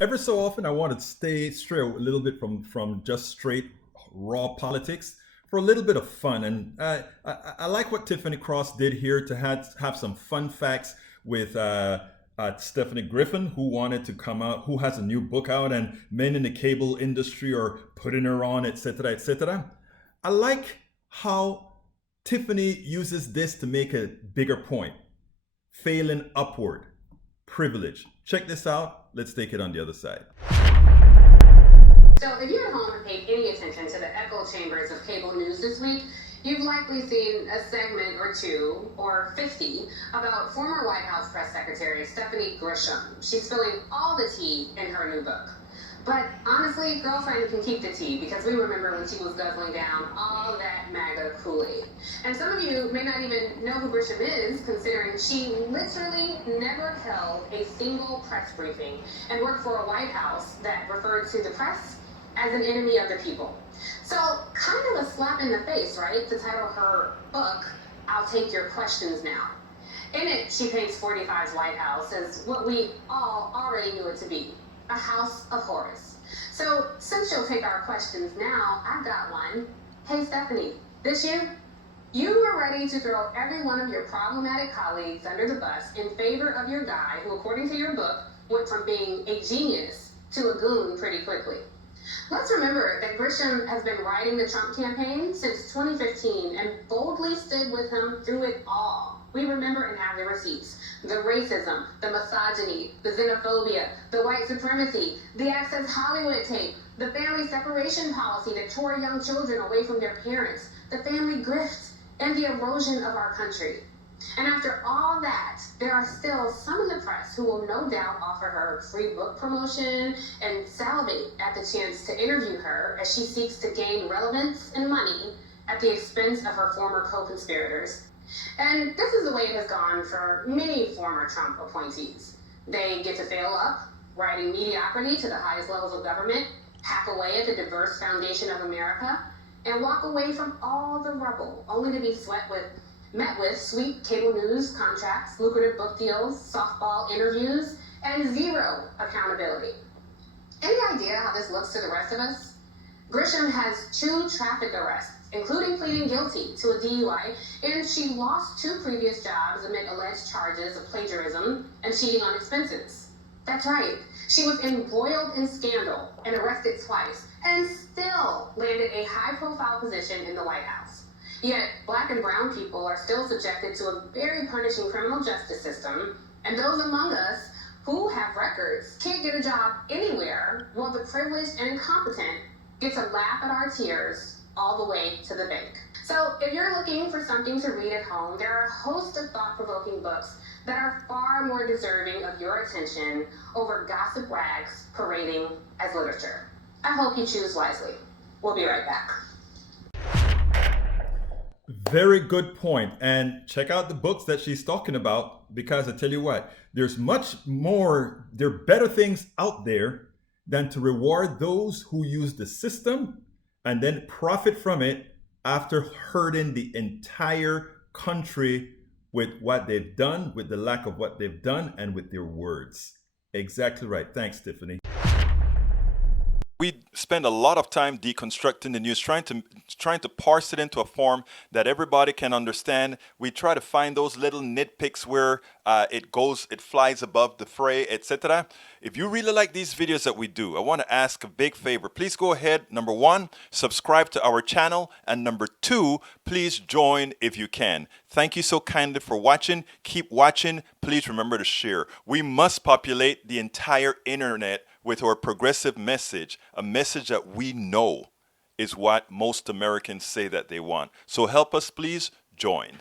Every so often, I want to stray a little bit from just straight raw politics for a little bit of fun. And I like what Tiffany Cross did here to have some fun facts with Stephanie Griffin, who wanted to come out, who has a new book out, and men in the cable industry are putting her on, etc., etc. I like how Tiffany uses this to make a bigger point. Failing upward, privilege. Check this out. Let's take it on the other side. So if you at home have paid any attention to the echo chambers of cable news this week, you've likely seen a segment or two, or 50, about former White House Press Secretary Stephany Grisham. She's spilling all the tea in her new book. But honestly, girlfriend can keep the tea, because we remember when she was guzzling down all that MAGA Kool-Aid. And some of you may not even know who Grisham is, considering she literally never held a single press briefing and worked for a White House that referred to the press as an enemy of the people. So kind of a slap in the face, right, to title her book, I'll Take Your Questions Now. In it, she paints 45's White House as what we all already knew it to be, a house of horrors. So since you'll take our questions now, I've got one. Hey Stephany, this you? You were ready to throw every one of your problematic colleagues under the bus in favor of your guy who, according to your book, went from being a genius to a goon pretty quickly. Let's remember that Grisham has been riding the Trump campaign since 2015 and boldly stood with him through it all. We remember and have the receipts. The racism, the misogyny, the xenophobia, the white supremacy, the Access Hollywood tape, the family separation policy that tore young children away from their parents, the family grift, and the erosion of our country. And after all that, there are still some in the press who will no doubt offer her free book promotion and salivate at the chance to interview her as she seeks to gain relevance and money at the expense of her former co-conspirators. And this is the way it has gone for many former Trump appointees. They get to fail up, riding mediocrity to the highest levels of government, hack away at the diverse foundation of America, and walk away from all the rubble, only to be met with sweet cable news contracts, lucrative book deals, softball interviews, and zero accountability. Any idea how this looks to the rest of us? Grisham has 2 traffic arrests, including pleading guilty to a DUI, and she lost 2 previous jobs amid alleged charges of plagiarism and cheating on expenses. That's right, she was embroiled in scandal and arrested twice, and still landed a high-profile position in the White House. Yet, black and brown people are still subjected to a very punishing criminal justice system, and those among us who have records can't get a job anywhere, while the privileged and incompetent get to laugh at our tears all the way to the bank. So if you're looking for something to read at home, there are a host of thought-provoking books that are far more deserving of your attention over gossip rags parading as literature. I hope you choose wisely. We'll be right back. Very good point. And check out the books that she's talking about, because I tell you what, there's much more, there are better things out there than to reward those who use the system and then profit from it after hurting the entire country with what they've done, with the lack of what they've done, and with their words. Exactly right. Thanks, Tiffany. We spend a lot of time deconstructing the news, trying to parse it into a form that everybody can understand. We try to find those little nitpicks where it flies above the fray, etc. If you really like these videos that we do, I want to ask a big favor. Please go ahead, number 1, subscribe to our channel, and number 2, please join if you can. Thank you so kindly for watching. Keep watching. Please remember to share. We must populate the entire internet with our progressive message, a message that we know is what most Americans say that they want. So help us, please join.